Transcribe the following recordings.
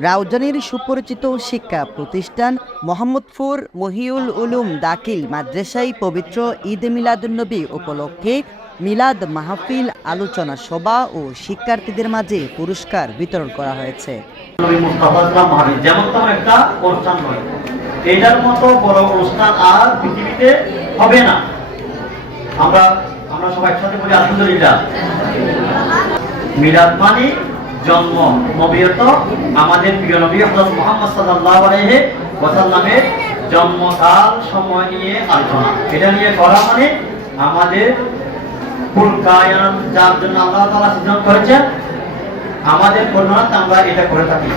রাউজানের সুপরিচিত শিক্ষা প্রতিষ্ঠান মোহাম্মদপুর মহিউল উলুম দাখিল মাদ্রাসায় পবিত্র ঈদ মিলাদুন্নবী উপলক্ষে মিলাদ মাহফিল, আলোচনা সভা ও শিক্ষার্থীদের মাঝে পুরস্কার বিতরণ করা হয়েছে। এটার মতো বড় অনুষ্ঠান আর পৃথিবীতে হবে না। আমরা আমরা সবাই একসাথে বলি মিলাদ মানে জন্ম নবীয়ত আমাদের প্রিয় নবী হযরত মুহাম্মদ সাল্লাল্লাহু আলাইহি ওয়াসাল্লামের জন্মকাল সময় নিয়ে আলোচনা। এটা নিয়ে করা মানে আমাদের যার জন্য আল্লাহ তাআলা করেছেন, আমাদের আমরা এটা করে থাকি।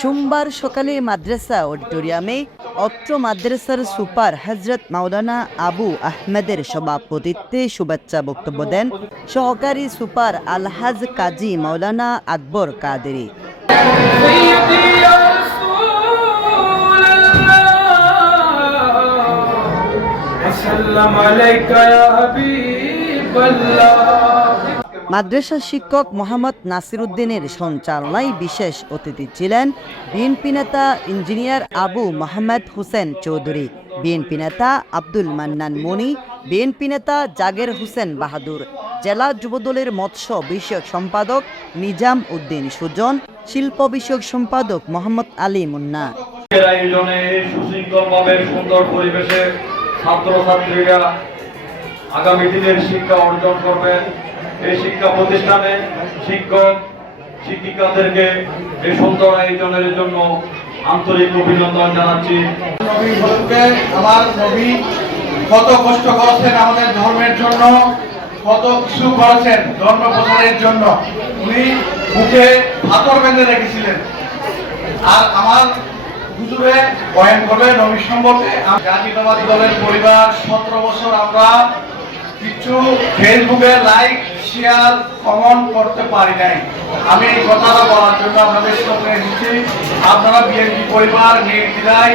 সোমবার সকালে মাদ্রাসা অডিটোরিয়ামে অত্র মাদ্রাসার সুপার হজরত মাওলানা আবু আহমেদের সভাপতিত্বে শুভেচ্ছা বক্তব্য দেন সহকারী সুপার আলহাজ কাজী মাওলানা আকবর কাদেরি سيدي يا رسول الله وسلم عليك يا حبيب الله মাদ্রাসা শিক্ষক মোহাম্মদ নাসিরুদ্দিনের সঞ্চালনায় বিশেষ অতিথি ছিলেন বিএনপি নেতা ইঞ্জিনিয়ার আবু মোহাম্মদ হোসেন চৌধুরী, বিএনপি নেতা আব্দুল মান্নান মনি বিএনপি নেতা জাগের হোসেন বাহাদুর, জেলা যুবদলের মৎস্য বিষয়ক সম্পাদক নিজাম উদ্দিন সুজন, শিল্প বিষয়ক সম্পাদক মোহাম্মদ আলী মুন্না। সুন্দর পরিবেশে আগামী দিনের শিক্ষা অর্জন করবেন। এই শিক্ষা প্রতিষ্ঠানে শিক্ষক, শিক্ষিকাদেরকে এই সুন্দর আয়োজনের জন্য আন্তরিক অভিনন্দন জানাচ্ছি। আমার নবী কত কষ্ট করেছেন আমাদের ধর্মের জন্য, কত কিছু করেছেন ধর্ম প্রচারের জন্য। উনি মুখে হাতর বেঁধে রেখেছিলেন। আর আমার হুজুরে বয়ান করবে নবী সম্পর্কে জাতীয়তাবাদী দলের পরিবার, সতেরো বছর আমরা কিছু ফেসবুকে লাইক, শেয়ার, কমেন্ট করতে পারি নাই। আমি এই কথাটা বলার জন্য আপনাদের সামনে এসেছি। আপনারা বিএনপি পরিবার নির্দ্বিধায়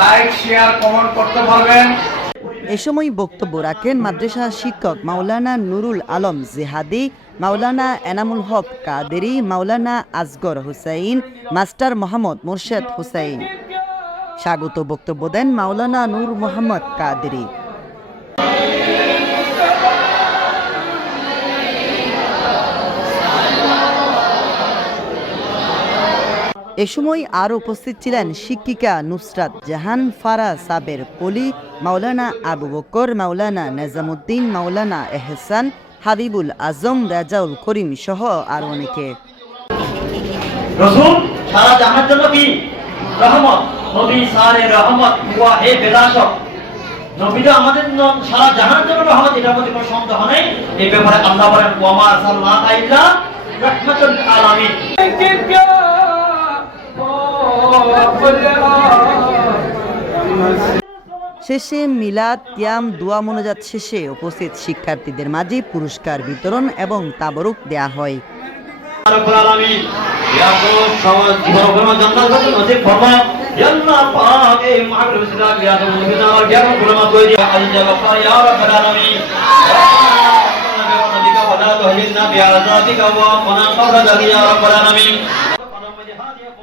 লাইক, শেয়ার, কমেন্ট করতে পারবেন। এ সময় বক্তব্য রাখেন মাদ্রাসা শিক্ষক মাওলানা নুরুল আলম জেহাদি, মাওলানা এনামুল হক কাদেরি, মাওলানা আজগর হুসাইন, মাস্টার মোহাম্মদ মোর্শেদ হুসাইন। স্বাগত বক্তব্য দেন মাওলানা নূর মোহাম্মদ কাদেরি। এ সময় আর উপস্থিত ছিলেন শিক্ষিকা নুসরাত জাহান ফারা সাবের পলি মাওলানা আবু বকর মাওলানা নেজামুদ্দিন মাওলানা এহসান হাবিবুল আজম রাজাউল করিম সহ আর অনেকে। রসুল সারা জাহার জন্য কি রহমত। নবী সারে রহমত হুয়া হে নবী তো আমাদের সারা জাহার জন্য রহমত এটার মধ্যে কোনো সন্দেহ নেই। এই ব্যাপারে আল্লাহ বলেন ওয়ামা সাল্লাহ রাহমাতুল আলামিন। শেষে মিলাদ কিয়াম দোয়া মোনাজাত শেষে উপস্থিত শিক্ষার্থীদের মাঝে পুরস্কার বিতরণ এবং তাবরুক দেয়া হয় রব্বুল আলামিন ইয়া আল্লাহ সমাজ জীবন উপরে জান্নাত করতে নসিব ফরমাও ইয়া আল্লাহ পাক এই মাহফিল ইসলাম ইয়া আল্লাহ নবী আমার জ্ঞান কুলমা কই দিয়া আল জাগফা ইয়া রাব্বাল আলামিন ولا تهلكنا بعذابك وقنا قبل يا رب العالمين